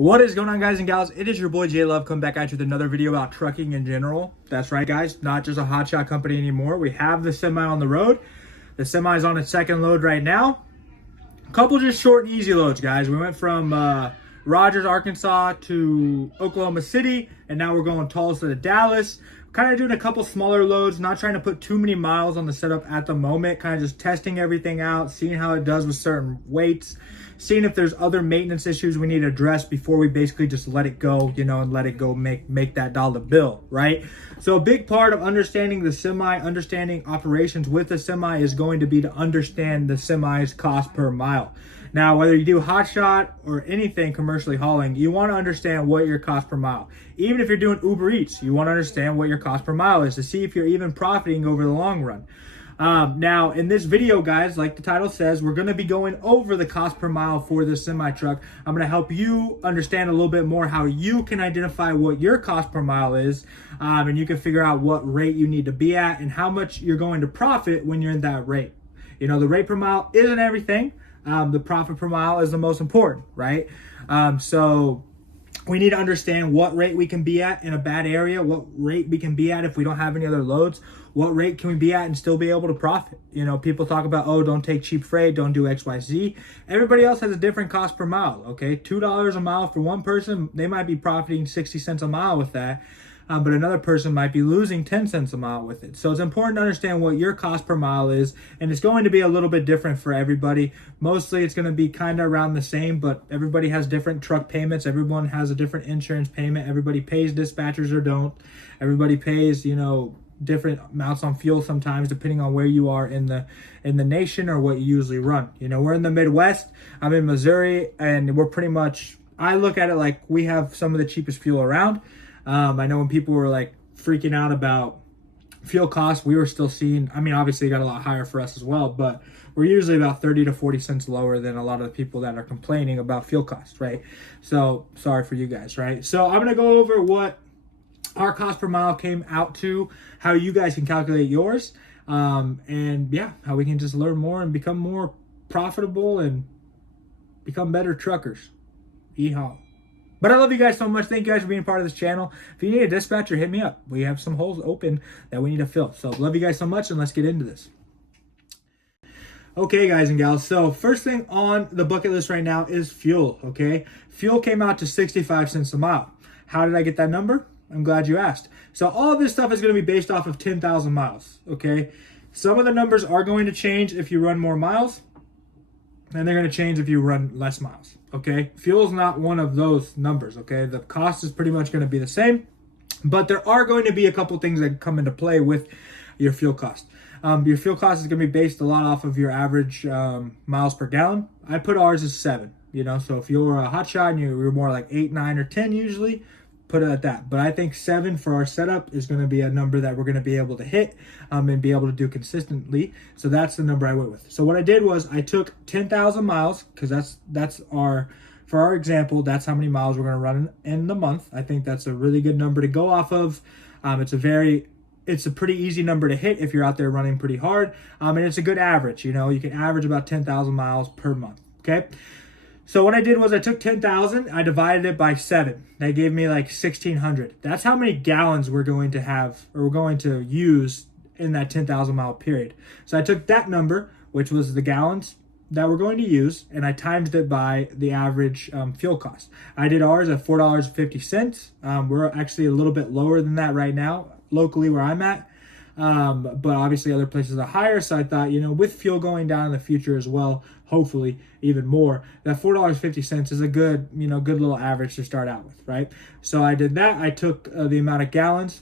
What is going on, guys and gals? It is your boy J Love coming back at you with another video about trucking in general. That's right, guys, not just a hotshot company anymore. We have the semi on the road. The semi is on its second load right now. A couple just short and easy loads, guys. We went from Rogers, Arkansas to Oklahoma City, and now we're going Tulsa to Dallas. Kind of doing a couple smaller loads, not trying to put too many miles on the setup at the moment, kind of just testing everything out, seeing how it does with certain weights, seeing if there's other maintenance issues we need to address before we basically just let it go, and let it go make that dollar bill, right? So a big part of understanding the semi, understanding operations with the semi is going to be to understand the semi's cost per mile. Now, whether you do hotshot or anything commercially hauling, you want to understand what your cost per mile. Even if you're doing Uber Eats, you want to understand what your cost per mile is to see if you're even profiting over the long run. Now, in this video, guys, like the title says, we're going to be going over the cost per mile for this semi truck. I'm going to help you understand a little bit more how you can identify what your cost per mile is, and you can figure out what rate you need to be at and how much you're going to profit when you're in that rate. The rate per mile isn't everything. The profit per mile is the most important, right? So we need to understand what rate we can be at in a bad area, what rate we can be at if we don't have any other loads, what rate can we be at and still be able to profit. People talk about, oh, don't take cheap freight, don't do XYZ. Everybody else has a different cost per mile, okay? $2 a mile for one person, they might be profiting 60 cents a mile with that. But another person might be losing 10 cents a mile with it. So it's important to understand what your cost per mile is, and it's going to be a little bit different for everybody. Mostly it's going to be kind of around the same, but everybody has different truck payments. Everyone has a different insurance payment. Everybody pays dispatchers or don't. Everybody pays, different amounts on fuel sometimes depending on where you are in the nation or what you usually run. We're in the Midwest. I'm in Missouri, and we're pretty much, I look at it like we have some of the cheapest fuel around. I know when people were like freaking out about fuel costs, we were still seeing, obviously it got a lot higher for us as well, but we're usually about 30 to 40 cents lower than a lot of the people that are complaining about fuel costs, right? So sorry for you guys, right? So I'm going to go over what our cost per mile came out to, how you guys can calculate yours, and yeah, how we can just learn more and become more profitable and become better truckers. Yeehaw. But I love you guys so much. Thank you guys for being part of this channel. If you need a dispatcher, hit me up. We have some holes open that we need to fill. So love you guys so much, and let's get into this. Okay, guys and gals. So first thing on the bucket list right now is fuel, okay? Fuel came out to 65 cents a mile. How did I get that number? I'm glad you asked. So all of this stuff is going to be based off of 10,000 miles, okay? Some of the numbers are going to change if you run more miles, and they're going to change if you run less miles, okay? Fuel is not one of those numbers, okay? The cost is pretty much going to be the same, but there are going to be a couple things that come into play with your fuel cost. Your fuel cost is going to be based a lot off of your average miles per gallon. I put ours as 7, so if you're a hotshot and you're more like 8, 9, or 10 usually, put it at that. But I think 7 for our setup is going to be a number that we're going to be able to hit and be able to do consistently. So that's the number I went with. So what I did was I took 10,000 miles, because that's our, for our example, that's how many miles we're going to run in the month. I think that's a really good number to go off of. It's a pretty easy number to hit if you're out there running pretty hard. And it's a good average. You can average about 10,000 miles per month. Okay. So what I did was I took 10,000, I divided it by 7. That gave me like 1,600. That's how many gallons we're going to have, or we're going to use in that 10,000 mile period. So I took that number, which was the gallons that we're going to use, and I times it by the average fuel cost. I did ours at $4.50. We're actually a little bit lower than that right now, locally where I'm at. But obviously other places are higher. So I thought, with fuel going down in the future as well, hopefully even more, that $4.50 is a good, good little average to start out with, right? So I did that. I took the amount of gallons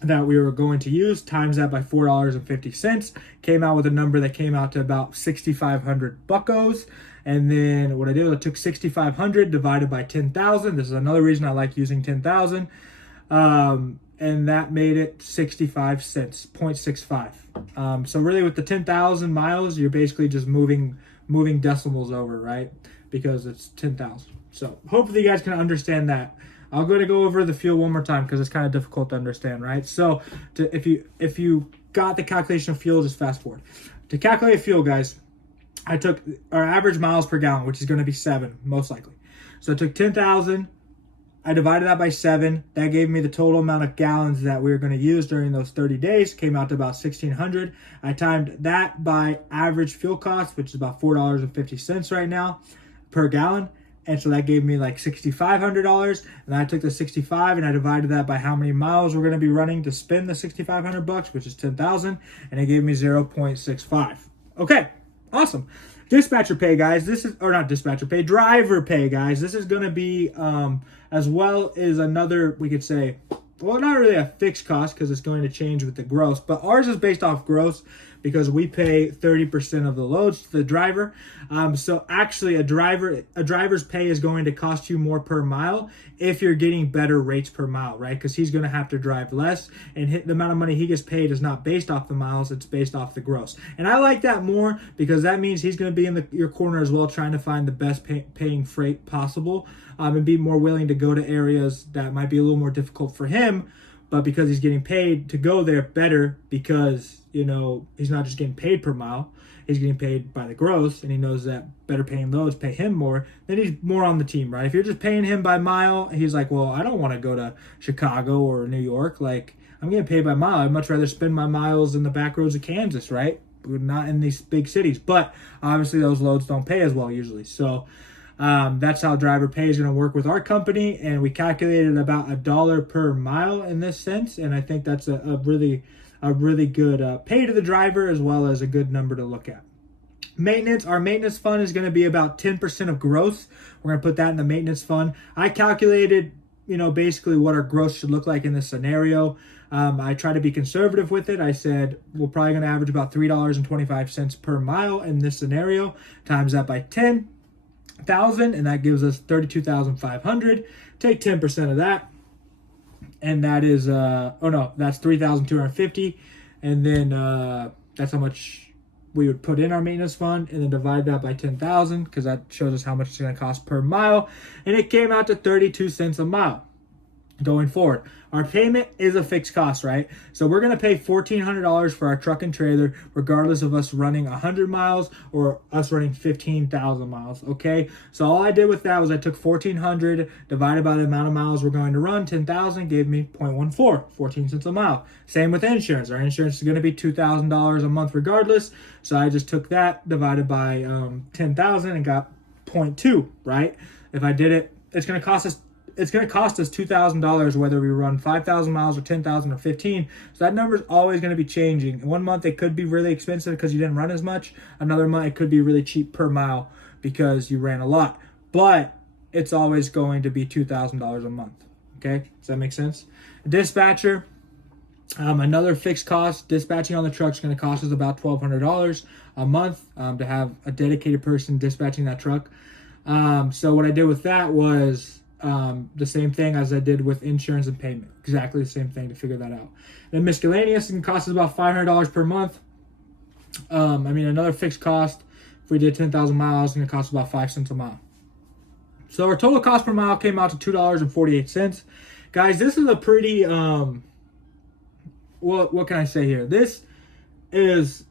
that we were going to use, times that by $4.50, came out with a number that came out to about 6,500 buckos. And then what I did was I took 6,500 divided by 10,000. This is another reason I like using 10,000. And that made it 65 cents, 0.65. So really with the 10,000 miles, you're basically just moving decimals over, right? Because it's 10,000. So hopefully you guys can understand that. I'm going to go over the fuel one more time because it's kind of difficult to understand, right? So if you got the calculation of fuel, just fast forward. To calculate fuel, guys, I took our average miles per gallon, which is going to be 7, most likely. So I took 10,000. I divided that by 7. That gave me the total amount of gallons that we were going to use during those 30 days. Came out to about 1,600. I timed that by average fuel cost, which is about $4.50 right now per gallon. And so that gave me like $6,500. And I took the 65 and I divided that by how many miles we're going to be running to spend the $6,500, which is 10,000. And it gave me 0.65. Okay, awesome. Dispatcher pay, guys. This is, or not dispatcher pay, driver pay, guys. This is going to be as well as another, we could say, well, not really a fixed cost because it's going to change with the gross, but ours is based off gross because we pay 30% of the loads to the driver. So actually a driver's pay is going to cost you more per mile if you're getting better rates per mile, right? Because he's going to have to drive less, and the amount of money he gets paid is not based off the miles, it's based off the gross. And I like that more because that means he's going to be in your corner as well, trying to find the best paying freight possible, and be more willing to go to areas that might be a little more difficult for him, but because he's getting paid to go there better, because, you know, he's not just getting paid per mile, he's getting paid by the gross, and he knows that better paying loads pay him more, then he's more on the team, right? If you're just paying him by mile, he's like, well, I don't want to go to Chicago or New York. Like, I'm getting paid by mile. I'd much rather spend my miles in the back roads of Kansas, right? Not in these big cities. But obviously those loads don't pay as well usually. So that's how driver pay is going to work with our company, and we calculated about $1 per mile in this sense, and I think that's a really good pay to the driver, as well as a good number to look at. Maintenance, our maintenance fund is going to be about 10% of gross. We're going to put that in the maintenance fund. I calculated, you know, basically what our gross should look like in this scenario. I try to be conservative with it. I said we're probably going to average about $3.25 per mile in this scenario. Times that by 10,000, and that gives us 32,500. Take 10% of that, and that is that's 3,250, and then that's how much we would put in our maintenance fund, and then divide that by 10,000 because that shows us how much it's going to cost per mile, and it came out to 32 cents a mile. Going forward, our payment is a fixed cost, right? So we're going to pay $1,400 for our truck and trailer, regardless of us running 100 miles or us running 15,000 miles, okay? So all I did with that was I took 1,400 divided by the amount of miles we're going to run. 10,000 gave me 0.14, 14 cents a mile. Same with insurance. Our insurance is going to be $2,000 a month regardless. So I just took that divided by 10,000 and got 0.2, right? If I did it, it's going to cost us $2,000 whether we run 5,000 miles or 10,000 or 15. So that number is always going to be changing. One month it could be really expensive because you didn't run as much. Another month it could be really cheap per mile because you ran a lot. But it's always going to be $2,000 a month. Okay, does that make sense? Dispatcher, another fixed cost. Dispatching on the truck is going to cost us about $1,200 a month to have a dedicated person dispatching that truck. So what I did with that was the same thing as I did with insurance and payment. Exactly the same thing to figure that out. Then miscellaneous can cost us about $500 per month. Another fixed cost, if we did 10,000 miles, it's going to cost about 5 cents a mile. So our total cost per mile came out to $2.48. Guys, this is a pretty, what can I say here? This is,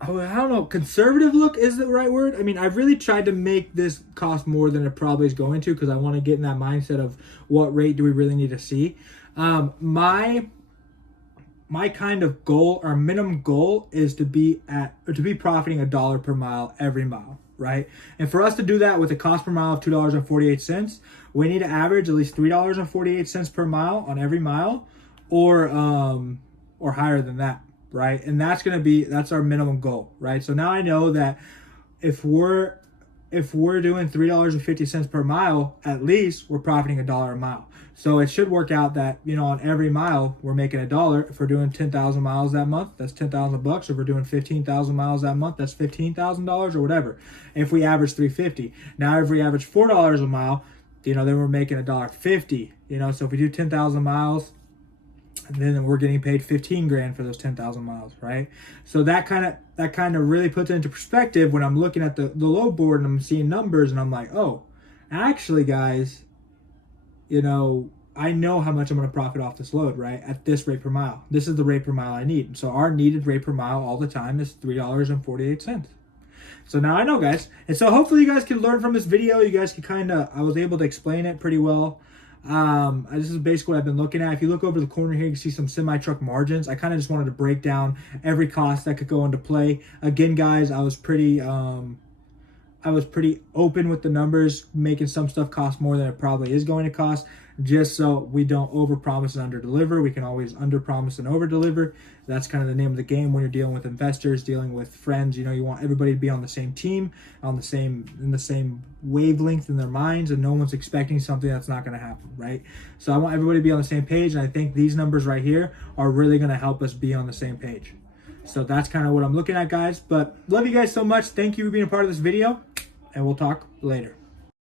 I don't know, conservative look is the right word. I mean, I've really tried to make this cost more than it probably is going to, because I want to get in that mindset of what rate do we really need to see. My kind of goal, our minimum goal, is to be profiting $1 per mile every mile, right? And for us to do that with a cost per mile of $2.48, we need to average at least $3.48 per mile on every mile, or higher than that. Right, and that's our minimum goal, right? So now I know that if we're doing $3.50 per mile, at least we're profiting $1 a mile. So it should work out that, you know, on every mile we're making $1. If we're doing 10,000 miles that month, that's $10,000. If we're doing 15,000 miles that month, that's $15,000 or whatever. If we average $3.50, now if we average $4 a mile, you know, then we're making $1.50. You know, so if we do 10,000 miles, and then we're getting paid $15,000 for those 10,000 miles, right? So that kind of really puts it into perspective when I'm looking at the load board and I'm seeing numbers and I'm like, oh, actually, guys, you know, I know how much I'm going to profit off this load, right? At this rate per mile. This is the rate per mile I need. So our needed rate per mile all the time is $3.48. So now I know, guys. And so hopefully you guys can learn from this video. You guys can I was able to explain it pretty well. This is basically what I've been looking at. If you look over the corner here, you can see some semi-truck margins. I kind of just wanted to break down every cost that could go into play. Again, guys, I was pretty open with the numbers, making some stuff cost more than it probably is going to cost, just so we don't overpromise and underdeliver. We can always underpromise and overdeliver. That's kind of the name of the game when you're dealing with investors, dealing with friends. You know, you want everybody to be on the same team, in the same wavelength in their minds, and no one's expecting something that's not going to happen, right? So I want everybody to be on the same page, and I think these numbers right here are really going to help us be on the same page. So that's kind of what I'm looking at, guys. But love you guys so much. Thank you for being a part of this video, and we'll talk later.